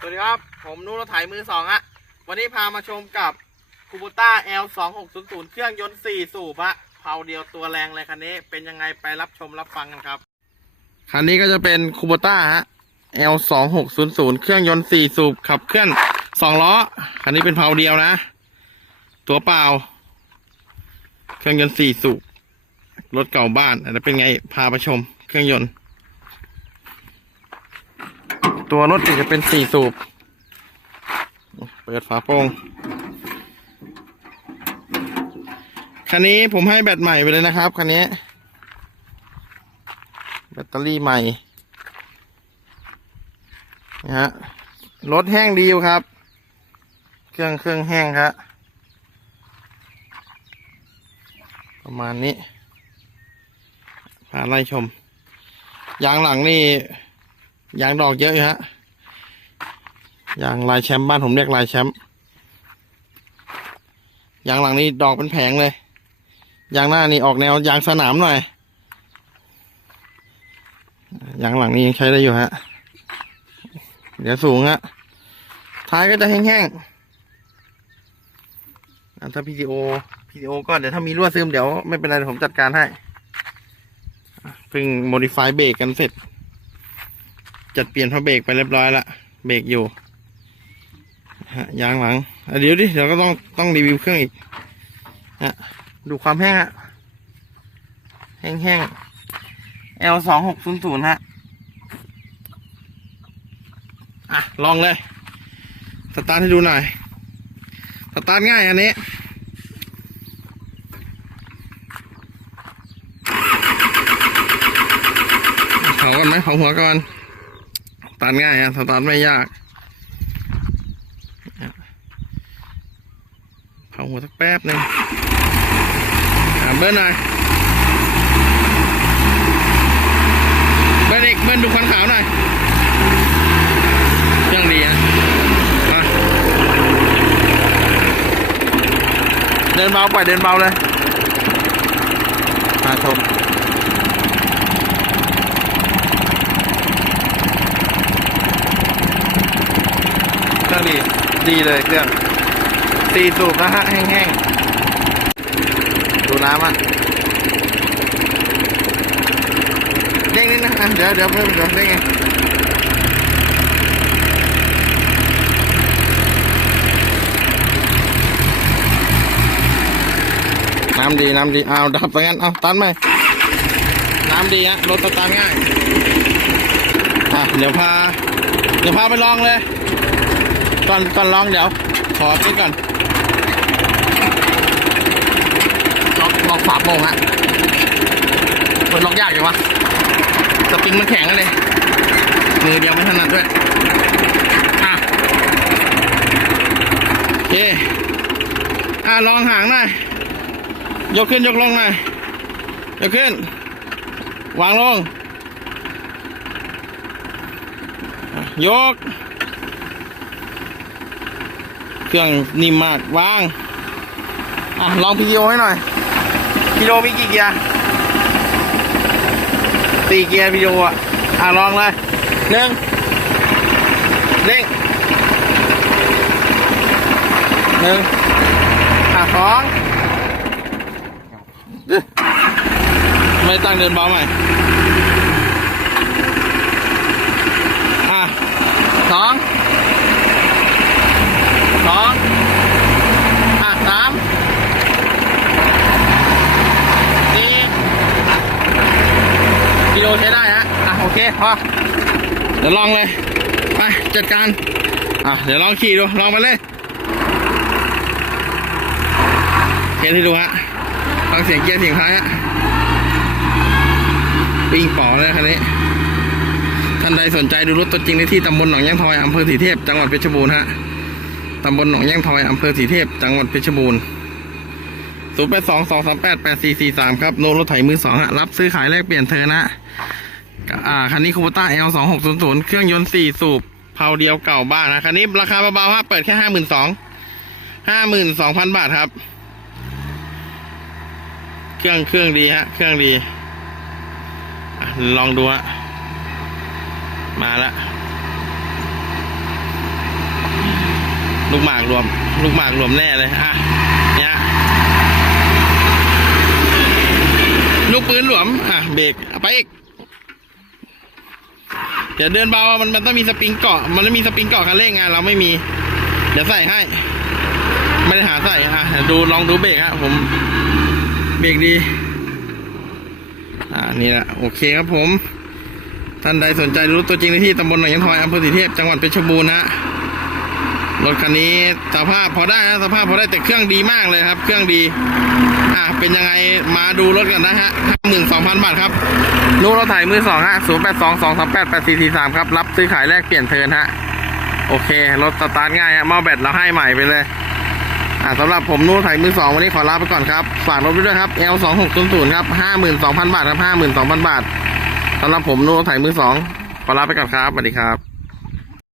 สวัสดีครับ ผมนุรถไถมือสองฮะ วันนี้พามาชมกับคูบูต้า L 2 6 0 0เครื่องยนต์ 4 สูบฮะเผาเดียวตัวแรงเลยคันนี้ เป็นยังไงไปรับชมรับฟังกันครับ คันนี้ก็จะเป็นคูบูต้าฮะ L 2 6 0 0เครื่องยนต์ 4 สูบขับเคลื่อน2ล้อ คันนี้เป็นเผาเดียวนะ ตัวเปล่า เครื่องยนต์ 4 สูบ รถเก่าบ้านอันนี้เป็นไง พาไปชม เครื่องยนต์ ตัวรถจะเป็นสี่สูบ เปิดฝาโปร่งคันนี้ผมให้แบตใหม่ไปเลยนะครับคันนี้ แบตเตอรี่ใหม่นะฮะรถแห้งดีอยู่ครับ เครื่องเครื่องแห้งครับประมาณนี้พาไล่ชม ยางหลังนี่ ยางดอกเยอะอยู่ฮะยางลายแชมป์บ้านผมเรียกลายแชมป์ยางหลังนี่ดอกเป็นแผงเลยยางหน้านี่ออกแนวยางสนามหน่อยยางหลังนี่ยังใช้ได้อยู่ฮะเดี๋ยวสูงฮะท้ายก็จะแห้งๆอะถ้า PTO PTO ก็เดี๋ยวถ้ามีรั่วซึมเดี๋ยวไม่เป็นไรผมจัดการให้เพิ่ง modify เบรกกันเสร็จ จัดเปลี่ยนพระเบรกไปเรียบร้อยละเบรกอยู่ฮะยางหลังเดี๋ยวดิเดี๋ยวก็ต้องต้องรีวิวเครื่องอีกฮะดูความแห้งฮะแห้งแห้ง L สองหกศูนย์ศูนย์ฮะอะลองเลย สตาร์ทให้ดูหน่อย สตาร์ทง่ายอันนี้เผาก่อนไหมเผาหัวก่อน ตาร์ทง่ายฮะสตาร์ทไม่ยากเผาหัวสักแป๊บหนึ่งเบิ้ลหน่อยเบิ้ลอีกเบิ้ลดูควันขาวหน่อยเครื่องดีฮะมาเดินเบาไปเดินเบาเลยมาชม เครื่องดี ดีเลยเครื่องสี่สูบนะฮะแห้งๆ ดูน้ำอะเด้งนิดนะอะเดี๋ยวเดี๋ยวเพิ่มเดี๋ยวเด้งเองน้ำดีน้ำดีเอาดับไปงั้นเอาตันไหมน้ำดีฮะรถตาร์ทง่ายอะเดี๋ยวพา เดี๋ยวพาไปลองเลย ก่อนก่อนลองเดี๋ยว ขอคิดก่อนล็อกล็อกฝาโป่งฮะเปิดล็อกยากอยู่วะสปริงมันแข็งเลย มือเดียวไม่ถนัดด้วย อะโอเคอะลองห่างหน่อย ยกขึ้นยกลงหน่อย ยกขึ้น วางลง ยก เครื่องนิ่มมากวาง อะ ลองพีโอให้หน่อยพีโอมีกี่เกียร์สี่เกียร์พีโออะ อะ ลองเลยหนึ่งเด้งหนึ่งอะสองอึ๊ะไม่ตั้งเดินเบาใหม่อะสอง สองอะสามสี่กิโลใช้ได้ฮะอะโอเคพอเดี๋ยวลองเลยไปจัดการอะเดี๋ยวลองขี่ดูลองไปเลยเกียร์ที่ดูฮะฟังเสียงเกียร์เสียงท้ายฮะปิ้งป๋อเลยคันนี้ท่านใดสนใจดูรถตัวจริงได้ที่ตำบลหนองยางทอยอำเภอสีเทพจังหวัดเพชรบูรณ์ฮะำบลหนองแย่งทอยอำเภอสีเทพ จังหวัดเพชรบูรณ์ศูนย์แปดสองสองสามแปดแปดสี่สี่สามครับโนรถไถมือสองฮะรับซื้อขายแลกเปลี่ยนเธอนะอ่าคันนี้คูปต้าเอลสองหกศูนย์ศูนย์เครื่องยนต์สี่สูบเผาเดียวเก่าบ้านนะ คันนี้ราคาเบาๆฮะเปิดแค่ห้าหมื่นสองห้าหมื่นสองพันบาทครับ เครื่องเครื่องดีฮะ เครื่องดี ลองดูฮะ มาละ ลูกหมากรวม ลูกหมากรวมแน่เลยอะเนี่ยลูกปืนหลวม อะ เบรกเอาไปอีกเดี๋ยวเดินเบา มันมันต้องมีสปริงเกาะ มันไม่มีสปริงเกาะคันเร่งไงเราไม่มี เดี๋ยวใส่ให้ ไม่ได้หาใส่ อะเดี๋ยวดูลองดูเบรกฮะผม เบรกดี อ่า นี่แหละ โอเคครับผม ท่านใดสนใจรู้ตัวจริงในที่ตำบลหนองยันทอยอำเภอสีเทพ จังหวัดเพชรบูรณ์นะฮะ รถคันนี้สภาพพอได้นะสภาพพอได้แต่เครื่องดีมากเลยครับ เครื่องดีอ่าเป็นยังไงมาดูรถกันนะฮะห้าหมื่นสองพันบาทครับนู่นรถถ่ายมือสองฮะศูนย์แปดสองสองสามแปดแปดสี่สี่สามครับ รับซื้อขายแลกเปลี่ยนเทินฮะ โอเค รถสตาร์ทง่ายฮะมอแบตเราให้ใหม่ไปเลย อ่าสำหรับผมนู่นถ่ายมือสองวันนี้ขอลาไปก่อนครับ ฝากรถด้วยครับ L สองหกศูนย์ศูนย์ครับห้าหมื่นสองพันบาทครับห้าหมื่นสองพันบาทสำหรับผมนู่นถ่ายมือสองขอลาไปก่อนครับสวัสดีครับ